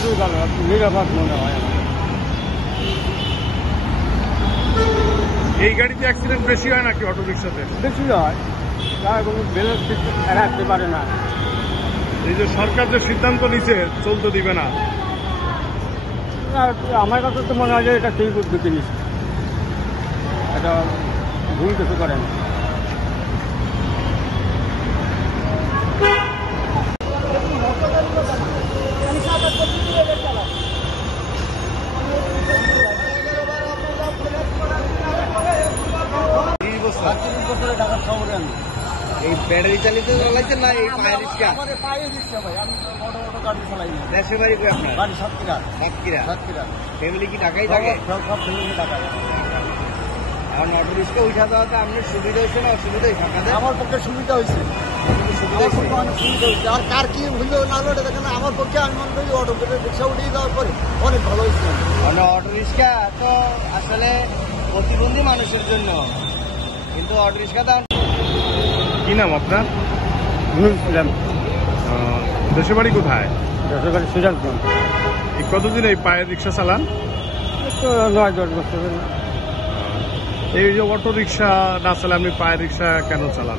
অটোই ভালো, নিরাপদ মনে হয় আমার। এই গাড়িতে অ্যাক্সিডেন্ট বেশি হয় নাকি অটো রিক্সাতে? বেশি হয়, তারা কোনো ব্যালেন্স রাখতে পারে না। এই যে সরকার যে সিদ্ধান্ত নিচ্ছে চলতে দিবে না, আমার কাছে তো মনে হয় যে এটা ঠিক উদ্যোগ জিনিস, এটা ভুল কিছু করে না। এই ব্যাটারি চালিত চালাইছেন না এই পায়ের রিক্সা? পায়ে রিক্সা ভাই, আমি অটো গাড়ি চালাই না। দেশের বাড়ি কই আপনার? বাড়ি সাতক্ষীরা। সাতক্ষীরা। সাতক্ষীরা। ফ্যামিলি কি ঢাকায় থাকে? সব ফ্যামিলি ঢাকায়। এখন অটো রিক্সা উঠা যাওয়াতে আপনার সুবিধা হয়েছে না অসুবিধা হয়েছে? আপনাদের আমার পক্ষে সুবিধা হয়েছে, সুবিধা আমার পক্ষে হয়েছে। অনেক সুবিধা হয়েছে। আর কার কি হইলো না হলো এটা দেখেন, আমার পক্ষে আমি মনে করি অটো রিক্সা উঠিয়ে যাওয়ার পরে অনেক ভালো হয়েছে। মানে অটো রিক্সা তো আসলে প্রতিবন্ধী মানুষের জন্য, কিন্তু অটো রিক্সা তো কি নাম আপনার? দেশের বাড়ি কোথায়? বেসরকারি সিরাজগঞ্জ। এই কতদিন এই পায়ের রিক্সা চালান? 9-10 বছর। এই যে অটো রিক্সা না চালান, আপনি পায়ের রিক্সা কেন চালান?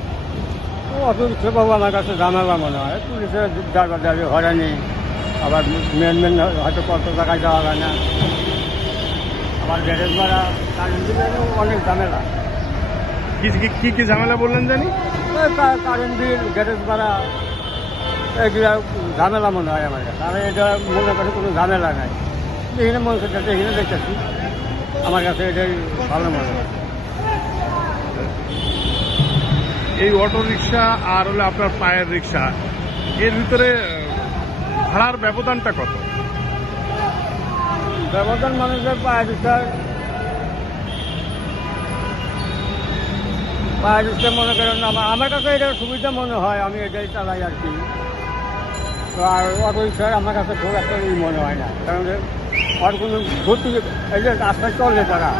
অটো রিক্সা বাবু আমার কাছে ঝামেলা মনে হয়। পুলিশের ড্রাইভার ড্রাইভার হয়রানি, আবার মেন হয়তো কত টাকায় যাওয়া যায় না, আবার গ্যারেজ ভাড়া, কারেন্ট বিল, অনেক ঝামেলা। কি কি ঝামেলা বললেন জানি? কারেন্ট বিল, গ্যারেজ ভাড়া, এগুলা ঝামেলা মনে হয় আমার কাছে। আর এটা মনে করে কোনো ঝামেলা নাই, যেখানে মনে করছে সেখানে দেখতেছি, আমার কাছে এটাই ভালো মনে হয়। এই অটো রিক্সা আর হলো আপনার পায়ের রিক্সা, এর ভিতরে ভাড়ার ব্যবধানটা কত? ব্যবধান মানুষের পায়ের রিক্সা মনে করেন আমার কাছে এটা সুবিধা মনে হয়, আমি এটাই চালাই আর কি। তো আর অটো রিক্সার আমার কাছে খুব একটা মনে হয় না, কারণ আর কোনো গতি, এই যে রাস্তায় চলে তারা,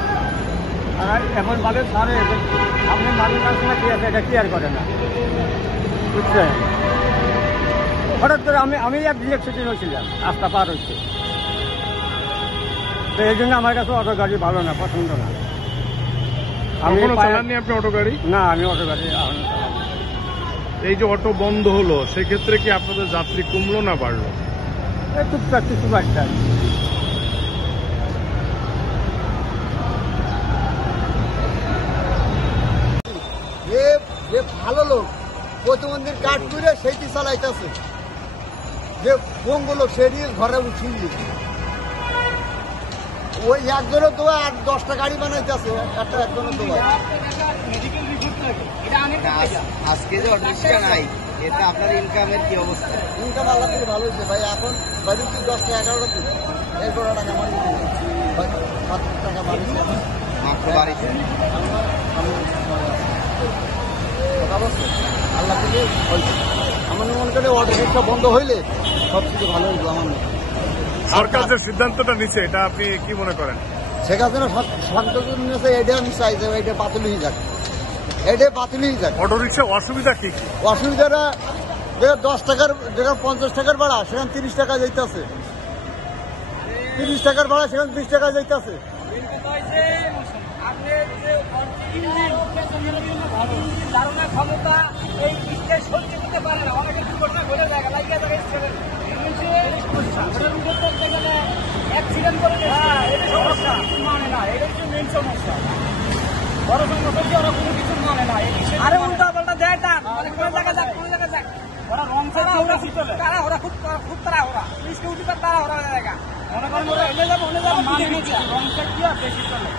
আর এমন ভাবে ছাড়ে আপনি মানুষ আসলে না কি আছে এটা ক্লিয়ার করে না, বুঝছেন? হঠাৎ করে আমি এক অ্যাক্সিডেন্ট ছিলাম, রাস্তা পার হচ্ছে, তো এই জন্য আমার কাছে অটো গাড়ি ভালো না, পছন্দ না। আমি চালাননি আপনি অটো গাড়ি? না, আমি অটো গাড়ি এখন চালাই। এই যে অটো বন্ধ হলো, সেক্ষেত্রে কি আপনাদের যাত্রী কমলো না বাড়লো? টুকটাক কিছু বাড়ছে। যে ভালো লোক প্রতিবন্ধীর কাঠ করে সেইটি চালাইতেছে, যে পঙ্গ লোক সেটি ঘরে উঠিয়ে ওই একজনের দোয়া আর 10টা গাড়ি বানাইতেছে, একজনের দোয়া। আজকে যে অটো রিক্সা নাই, এতে আপনার ইনকামের কি অবস্থা? ইনকাম আল্লাহ থেকে ভালো হয়েছে ভাই। এখন বাড়ি 10টা 11টা ছিল, 11 টাকা বাড়ি 7 টাকা বাড়ি মাত্র বাড়িতে। আল্লাহ থেকে হয়েছে। আমার মনে করি অটো রিক্সা বন্ধ হইলে সব কিছু ভালো হইল। আমার সরকার যে সিদ্ধান্তটা নিচ্ছে এটা আপনি কি মনে করেন? শেখ হাসিনা সন্তান নিয়েছে, এটা আমি চাই যে এটা বাতিল হয়ে যাক, এটাই বাতিল হয়ে যাক। অটো রিক্সা অসুবিধা কি? অসুবিধাটা 10 টাকার যেখানে 50 টাকার ভাড়া সেখানে 30 টাকা যাইতেছে, 30 টাকার ভাড়া সেখানে 20 টাকা যাইতেছে। ক্ষমতা এই বিশ্বের সত্যি করতে পারে না, অনেকে দুর্ঘটনা ঘটে যায়, লাগিয়ে থাকে অ্যাক্সিডেন্ট করে সমস্যা মানে না, এটা হচ্ছে মেন সমস্যা। বড় সমস্যা ওরা কোনো কিছু মানে না, আরে উল্টা পাল্টা দেয় টান, কোনো জায়গায় যাক কোনো জায়গায় যাক, ওরা রং সাইড তারা ওরা খুব তারা ওরা পুলিশকে উঠি তারা ওরা জায়গা মনে করেন ওরা এনে যাবো রং সাইড কি আর বেশি চলে।